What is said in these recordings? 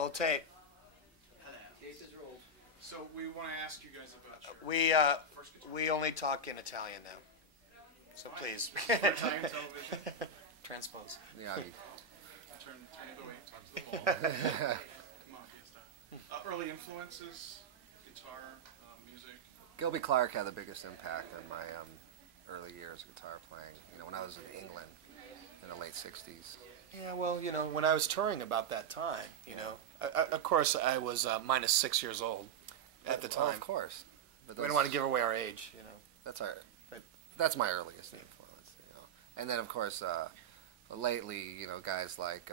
Roll tape. So we want to ask you guys about your first guitar. We only talk in Italian now. So please. For Italian television. Transpose. Yeah. Turn it away. Talk to the wall. Mafia style. Early influences, guitar, music. Gilby Clarke had the biggest impact on my early years of guitar playing. You know, when I was in England in the late '60s. Yeah, well, you know, when I was touring about that time, you know, of course I was minus 6 years old at the time. Well, of course. But We don't want to give away our age, you know. That's my earliest influence, you know. And then, of course, lately, you know, guys like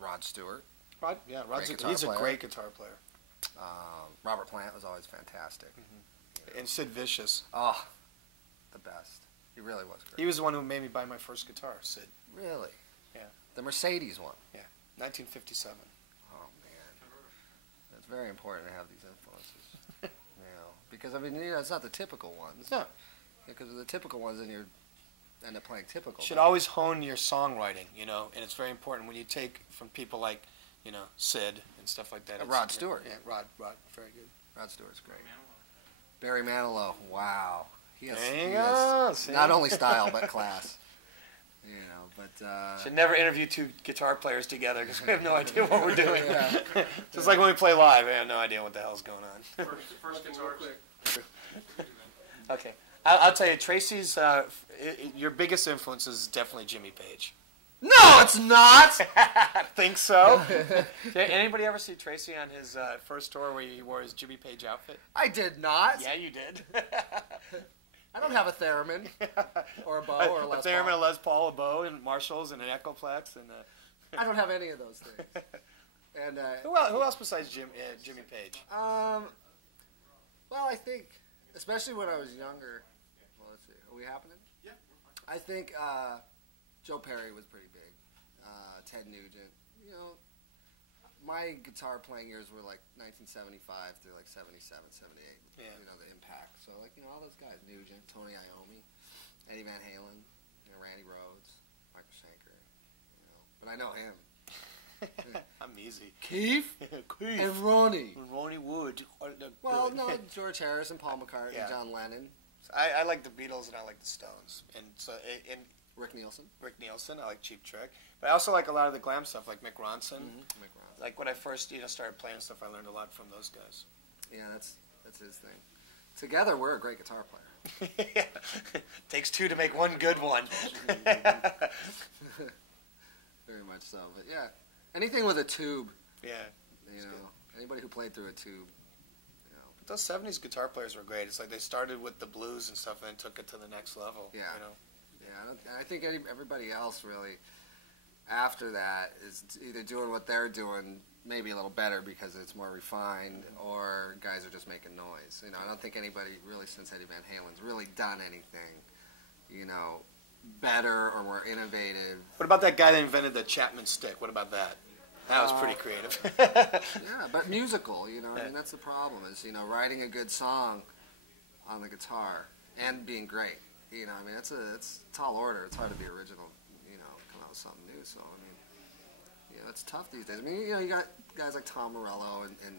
Rod Stewart. Rod he's a great guitar player. Robert Plant was always fantastic. Mm-hmm. And Sid Vicious. Oh, the best. He really was great. He was the one who made me buy my first guitar, Sid. Really? Yeah. The Mercedes one? Yeah, 1957. Oh, man. It's very important to have these influences. You know, because, I mean, you know, it's not the typical ones. No. Because of the typical ones, then you end up playing typical. You should always hone your songwriting, you know, and it's very important when you take from people like, you know, Sid and stuff like that. Rod Stewart. Yeah, Rod, very good. Rod Stewart's great. Barry Manilow, wow. He has not only style, but class. You know, but... Should never interview two guitar players together because we have no idea what we're doing. Just like when we play live, we have no idea what the hell's going on. First guitar quick. Okay. I'll tell you, Tracii's, your biggest influence is definitely Jimmy Page. No, it's not! Think so? Did anybody ever see Tracii on his first tour where he wore his Jimmy Page outfit? I did not. Yeah, you did. I don't have a theremin or a bow or a Les Paul. A theremin, a Les Paul, a bow, and Marshalls, and an Echoplex, and I don't have any of those things. And who else besides Jimmy Page? Well, I think, especially when I was younger. Well, let's see. Are we happening? Yeah. I think Joe Perry was pretty big. Ted Nugent. You know, my guitar playing years were like 1975 through like 77, 78. Yeah. You know, the impact. So, like, you know, all those guys. Nugent, Tony Iommi, Eddie Van Halen, you know, Randy Rhoads, Michael Schenker. You know, but I know him. I'm easy. Keith? And Ronnie. Ronnie Wood. Well, no, George Harrison, Paul McCartney, John Lennon. I like the Beatles and I like the Stones. And so, Rick Nielsen. I like Cheap Trick. But I also like a lot of the glam stuff, like Mick Ronson. Mm-hmm. Mick Ronson. Like when I first started playing stuff, I learned a lot from those guys. Yeah, that's his thing. Together, we're a great guitar player. Takes two to make one good one. Very much so. But yeah, anything with a tube. Yeah. You know, anybody who played through a tube. You know. But those '70s guitar players were great. It's like they started with the blues and stuff, and then took it to the next level. Yeah. You know. Yeah, I think everybody else really, after that, is either doing what they're doing, maybe a little better because it's more refined, or guys are just making noise. You know, I don't think anybody really since Eddie Van Halen's really done anything, you know, better or more innovative. What about that guy that invented the Chapman stick? What about that? That was pretty creative. Yeah, but musical, you know, I mean, that's the problem is, you know, writing a good song on the guitar and being great. You know, I mean, it's a tall order. It's hard to be original, you know, come out with something new. So, I mean, you know, it's tough these days. I mean, you know, you got guys like Tom Morello and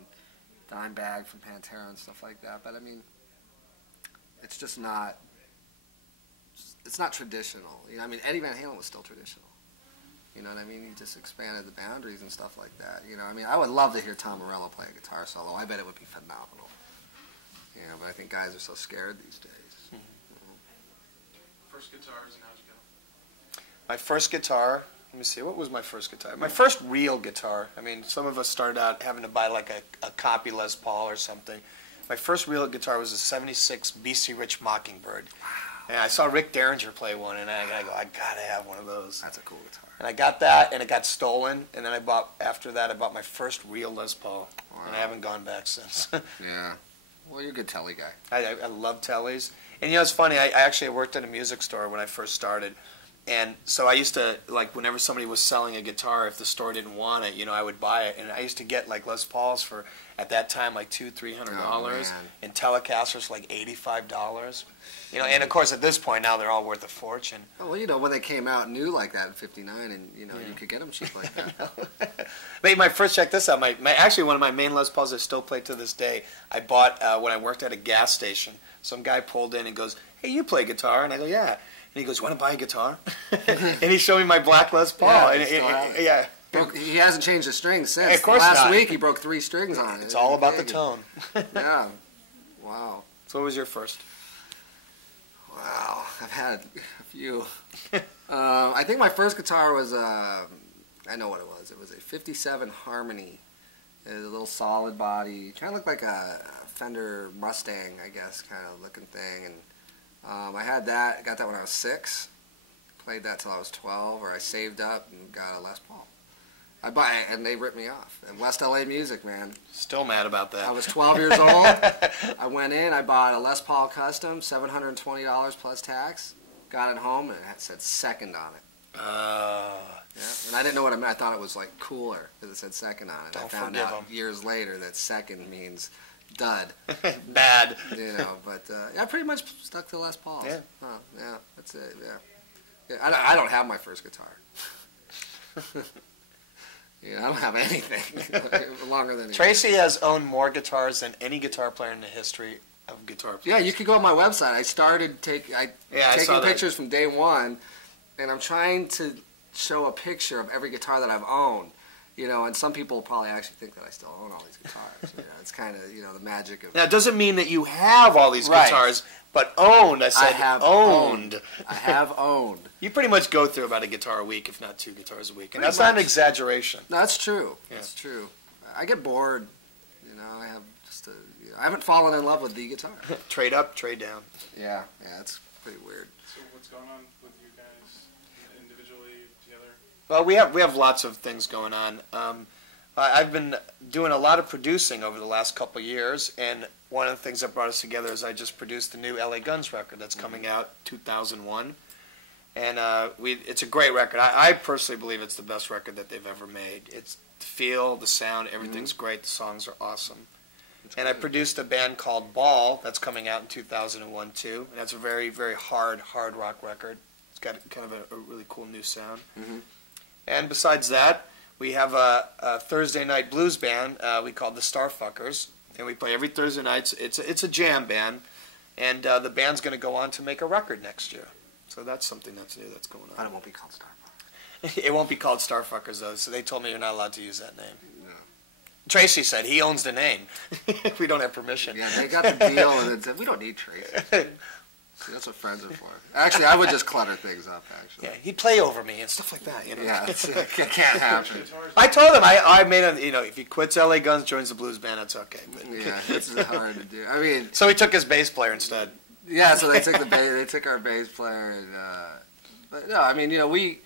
Dimebag from Pantera and stuff like that. But, I mean, it's just not, it's not traditional. You know, I mean, Eddie Van Halen was still traditional. You know what I mean? He just expanded the boundaries and stuff like that. You know, I mean, I would love to hear Tom Morello play a guitar solo. I bet it would be phenomenal. You know, but I think guys are so scared these days. First guitars and how'd you go? My first guitar, let me see, what was my first guitar? My first real guitar. I mean, some of us started out having to buy like a copy Les Paul or something. My first real guitar was a �76 BC Rich Mockingbird. Wow. And I saw Rick Derringer play one, and I gotta have one of those. That's a cool guitar. And I got that, and it got stolen, and then after that, I bought my first real Les Paul, and I haven't gone back since. Yeah. Well, you're a good telly guy. I love tellies. And you know, it's funny, I actually worked at a music store when I first started, And so I used to, like, whenever somebody was selling a guitar, if the store didn't want it, you know, I would buy it. And I used to get, like, Les Pauls for, at that time, like $200-300, and Telecasters for, like, $85. You know, and of course, at this point, now they're all worth a fortune. Oh, well, you know, when they came out new like that in '59, and, you know, you could get them cheap like that. Wait, my first, check this out. Actually, one of my main Les Pauls I still play to this day, I bought when I worked at a gas station. Some guy pulled in and goes, "Hey, you play guitar?" And I go, "Yeah." And he goes, "Want to buy a guitar?" And he showed me my black Les Paul. Yeah, he hasn't changed the strings since. Of course Last not. week he broke 3 strings on it. It's all about the tone. Yeah. Wow. So what was your first? Wow. I've had a few. I think my first guitar was, I know what it was. It was a 57 Harmony. It was a little solid body. Kind of looked like a Fender Mustang, I guess, kind of looking thing. And I had that. I got that when I was 6. Played that till I was 12, or I saved up and got a Les Paul. I buy it, and they ripped me off. And West LA Music, man. Still mad about that. I was 12 years old. I went in. I bought a Les Paul Custom, $720 plus tax. Got it home, and it said second on it. Yeah, and I didn't know what it meant. I thought it was like cooler because it said second on it. I found out years later that second means dud. Bad. You know, but yeah, I pretty much stuck to Les Pauls. Yeah. Oh, yeah, that's it. Yeah. I don't have my first guitar. Yeah, I don't have anything longer than Tracii has owned more guitars than any guitar player in the history of guitar players. Yeah, you could go on my website. I started taking pictures from day one, and I'm trying to show a picture of every guitar that I've owned. You know, and some people probably actually think that I still own all these guitars. You know, it's kind of, you know, the magic of... Now, it doesn't mean that you have all these guitars, but owned. I said I have owned. I have owned. You pretty much go through about a guitar a week, if not 2 guitars a week. And Pretty that's not an much. exaggeration. No, that's true. Yeah. That's true. I get bored. You know, I have just I haven't fallen in love with the guitar. Trade up, trade down. Yeah, it's pretty weird. So what's going on with you guys individually, together? Well, we have lots of things going on. I've been doing a lot of producing over the last couple of years, and one of the things that brought us together is I just produced the new LA Guns record that's coming out 2001, and it's a great record. I personally believe it's the best record that they've ever made. It's the feel, the sound, everything's great. The songs are awesome. And I produced a band called Ball that's coming out in 2001 too, and that's a very, very hard rock record. It's got kind of a really cool new sound. And besides that, we have a Thursday night blues band we call the Starfuckers, and we play every Thursday night. It's a jam band, and the band's going to go on to make a record next year. So that's something that's new that's going on. But it won't be called Starfuckers. It won't be called Starfuckers, though, so they told me you're not allowed to use that name. No. Tracii said he owns the name. We don't have permission. Yeah, they got the deal, and it said, we don't need Tracii. See, that's what friends are for. Actually, I would just clutter things up, actually. Yeah, he'd play over me and stuff like that, you know. Yeah, it can't happen. I told him I made a, you know, if he quits LA Guns, joins the blues band, that's okay. But. Yeah, it's hard to do. I mean, So he took his bass player instead. yeah. So they took they took our bass player, and but no, I mean, you know, we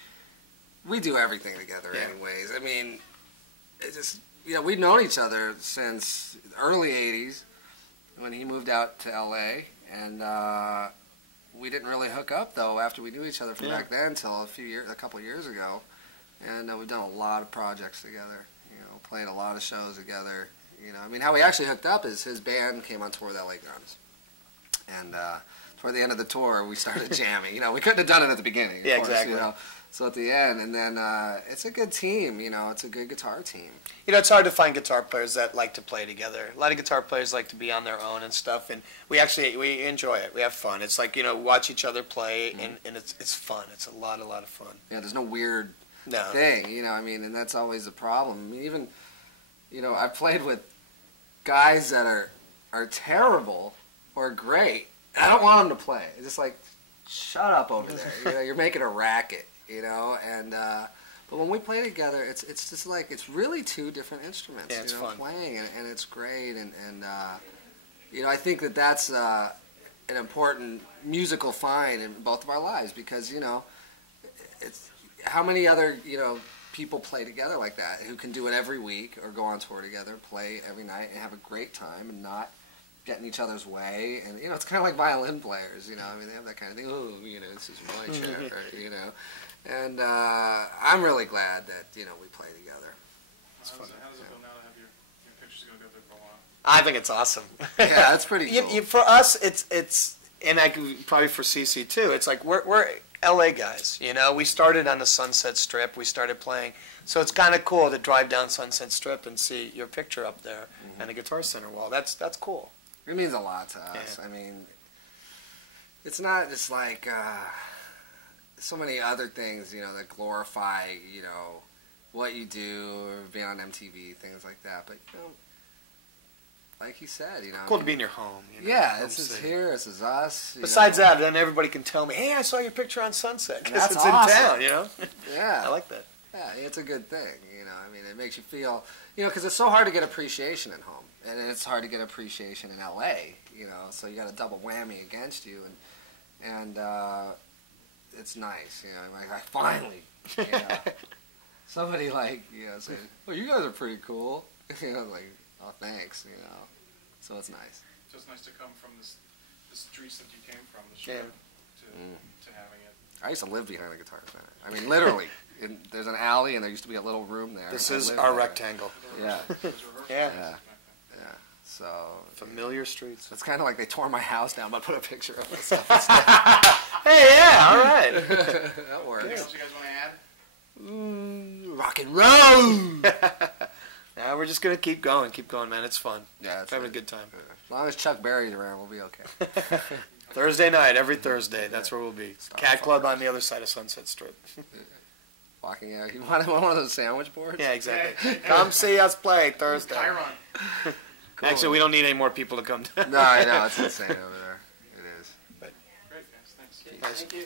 do everything together, anyways. I mean, it just, you know, we've known each other since the early '80s when he moved out to LA, and we didn't really hook up though after we knew each other from back then until a couple years ago, and we've done a lot of projects together. You know, played a lot of shows together. You know, I mean, how we actually hooked up is his band came on tour with LA Guns, and toward the end of the tour we started jamming. You know, we couldn't have done it at the beginning. Yeah, of course, exactly. You know, so at the end, and then it's a good team. You know, it's a good guitar team. You know, it's hard to find guitar players that like to play together. A lot of guitar players like to be on their own and stuff, and we enjoy it. We have fun. It's like, you know, watch each other play, and it's fun. It's a lot of fun. Yeah, there's no weird No. thing, you know, I mean, and that's always the problem. I mean, even, you know, I've played with guys that are terrible or great. I don't want them to play. It's just like, shut up over there. You know, you're making a racket, you know, and but when we play together, it's just like, it's really 2 different instruments, Yeah, it's you know, fun. playing, and it's great, and you know, I think that's an important musical find in both of our lives, because, you know, it's how many other, you know, people play together like that who can do it every week or go on tour together, play every night, and have a great time and not get in each other's way, and it's kind of like violin players, they have that kind of thing. Oh, this is my chair, and I'm really glad that we play together. How does it feel now to have your pictures go together for a while? I think it's awesome. Yeah, that's pretty cool. For us, it's and I could probably for CC too. It's like we're LA guys, We started on the Sunset Strip. We started playing, so it's kind of cool to drive down Sunset Strip and see your picture up there and a Guitar Center wall. That's cool. It means a lot to us. Yeah. I mean, it's not just like so many other things, that glorify, what you do, or being on MTV, things like that. But like he said, Cool to be in your home. Yeah, this is here. This is us. Besides that, then everybody can tell me, "Hey, I saw your picture on Sunset." Because That's it's awesome. in town, Yeah, I like that. Yeah, it's a good thing. I mean, it makes you feel, because it's so hard to get appreciation at home, and it's hard to get appreciation in LA. So you got a double whammy against you, and it's nice. Like finally, somebody saying, "Well, you guys are pretty cool." Like, oh, thanks. So it's nice. So it's nice to come from the streets that you came from, the strip, to having it. I used to live behind the Guitar Center. I mean, literally. There's an alley, and there used to be a little room there. This is our rectangle. Yeah. Yeah. Yeah. So Familiar streets. it's kind of like they tore my house down, but put a picture of myself. Hey, yeah, all right. That works. Anything else you guys want to add? Rock and roll. Nah, we're just gonna keep going, man. It's fun. Yeah, it's having a good time. As long as Chuck Berry's around, we'll be okay. Thursday night, every Thursday. That's where we'll be. Cat Club on the other side of Sunset Strip. Walking out. You want one of those sandwich boards? Yeah, exactly. Come see us play Thursday. Chiron. Cool. Actually, we don't need any more people to come. No, I know. It's insane over there. It is. Great, guys. Thanks. Nice. Thank you.